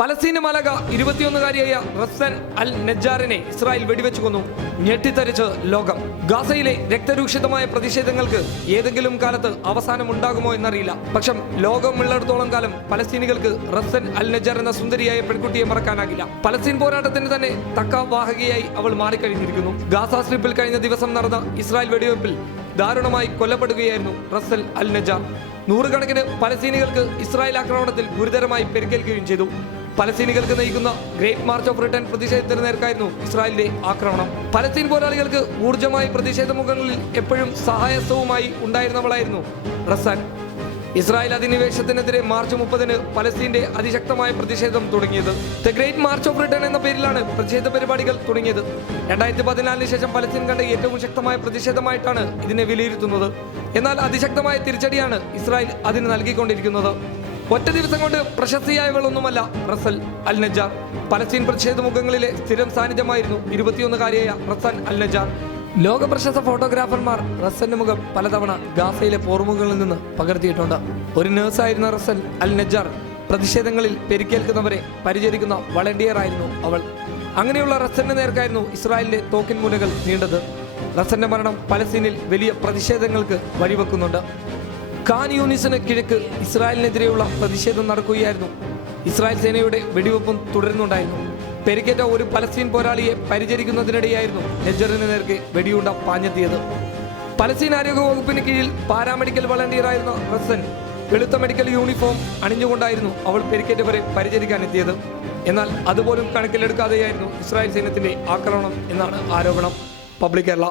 പലസ്തീന് മാലാഖ 21-കാരിയായ റസ്സൻ അൽ നജ്ജാറിനെ ഇസ്രായേൽ വെടിവെച്ചു കൊന്നു. ഞെട്ടിത്തരിച്ച് ലോകം. ഗാസയിലെ രക്തരൂക്ഷിതമായ പ്രതിഷേധങ്ങൾക്ക് ഏതെങ്കിലും കാലത്ത് അവസാനമുണ്ടാകുമോ എന്നറിയില്ല. പക്ഷെ ലോകമുള്ളിടത്തോളം കാലം പലസ്തീനികൾക്ക് റസ്സൻ അൽ നജ്ജാർ എന്ന സുന്ദരിയായ പെൺകുട്ടിയെ മറക്കാനാകില്ല. പലസ്തീൻ പോരാട്ടത്തിന് തന്നെ തക്ക വാഹകയായി അവൾ മാറിക്കഴിഞ്ഞിരിക്കുന്നു. ഗാസ സ്ട്രിപ്പിൽ കഴിഞ്ഞ ദിവസം നടന്ന ഇസ്രായേൽ വെടിവെപ്പിൽ ദാരുണമായി കൊല്ലപ്പെടുകയായിരുന്നു റസ്സൽ അൽ നജ്ജാർ. നൂറുകണക്കിന് പലസ്തീനികൾക്ക് ഇസ്രായേൽ ആക്രമണത്തിൽ ഗുരുതരമായി പരിക്കേൽക്കുകയും ചെയ്തു. പലസ്തീനികൾക്ക് നയിക്കുന്ന ഗ്രേറ്റ് മാർച്ച് ഓഫ് റിട്ടേൺ പ്രതിഷേധത്തിന് നേർക്കായിരുന്നു ഇസ്രായേലിന്റെ ആക്രമണം. പലസ്തീൻ പോരാളികൾക്ക് ഊർജ്ജമായി പ്രതിഷേധ മുഖങ്ങളിൽ എപ്പോഴും സഹായസ്ഥവുമായി ഉണ്ടായിരുന്നവളായിരുന്നു റസ്സാൻ. ഇസ്രായേൽ അധിനിവേശത്തിനെതിരെ മാർച്ച് 30-ന് പലസ്തീന്റെ അതിശക്തമായ പ്രതിഷേധം തുടങ്ങിയത്. The great March of return എന്ന പേരിലാണ് പ്രതിഷേധ പരിപാടികൾ തുടങ്ങിയത്. 2014 ശേഷം പലസ്തീൻ കണ്ട ഏറ്റവും ശക്തമായ പ്രതിഷേധമായിട്ടാണ് ഇതിനെ വിലയിരുത്തുന്നത്. എന്നാൽ അതിശക്തമായ തിരിച്ചടിയാണ് ഇസ്രായേൽ അതിന് നൽകിക്കൊണ്ടിരിക്കുന്നത്. ഒറ്റ ദിവസം കൊണ്ട് പ്രശസ്തിയായവളൊന്നുമല്ല റസ്സൽ അൽ നജ്ജാർ. പലസ്തീൻ പ്രതിഷേധ മുഖങ്ങളിലെ സ്ഥിരം സാന്നിധ്യമായിരുന്നു 21-കാരിയായ റസ്സൻ അൽ നജ്ജാർ. ലോക പ്രശസ്ത ഫോട്ടോഗ്രാഫർമാർ റസ്സന്റെ മുഖം പലതവണ ഗാസയിലെ പോർമുഖങ്ങളിൽ നിന്ന് പകർത്തിയിട്ടുണ്ട്. ഒരു നഴ്സായിരുന്ന റസ്സൻ അൽ നജ്ജാർ പ്രതിഷേധങ്ങളിൽ പരിക്കേൽക്കുന്നവരെ പരിചരിക്കുന്ന വളണ്ടിയർ ആയിരുന്നു അവൾ. അങ്ങനെയുള്ള റസ്സന്റെ നേർക്കായിരുന്നു ഇസ്രായേലിന്റെ തോക്കിൻ മുനകൾ നീണ്ടത്. റസ്സന്റെ മരണം പലസ്തീനിൽ വലിയ പ്രതിഷേധങ്ങൾക്ക് വഴിവെക്കുന്നുണ്ട്. ഖാൻ യൂനിസിന് കിഴക്ക് ഇസ്രായേലിനെതിരെയുള്ള പ്രതിഷേധം നടക്കുകയായിരുന്നു. ഇസ്രായേൽ സേനയുടെ വെടിവെപ്പും തുടരുന്നുണ്ടായിരുന്നു. പരിക്കേറ്റ ഒരു പലസ്തീൻ പോരാളിയെ പരിചരിക്കുന്നതിനിടെയായിരുന്നു നജ്ജറിന് നേർക്ക് വെടിയുണ്ട പാഞ്ഞെത്തിയത്. പലസ്തീൻ ആരോഗ്യ വകുപ്പിന് കീഴിൽ പാരാമെഡിക്കൽ വളണ്ടിയറായിരുന്ന റസ്സൻ വെളുത്ത മെഡിക്കൽ യൂണിഫോം അണിഞ്ഞുകൊണ്ടായിരുന്നു അവൾ പരിക്കേറ്റവരെ പരിചരിക്കാനെത്തിയത്. എന്നാൽ അതുപോലും കണക്കിലെടുക്കാതെയായിരുന്നു ഇസ്രായേൽ സൈന്യത്തിന്റെ ആക്രമണം എന്നാണ് ആരോപണം. പബ്ലിക് കേരള.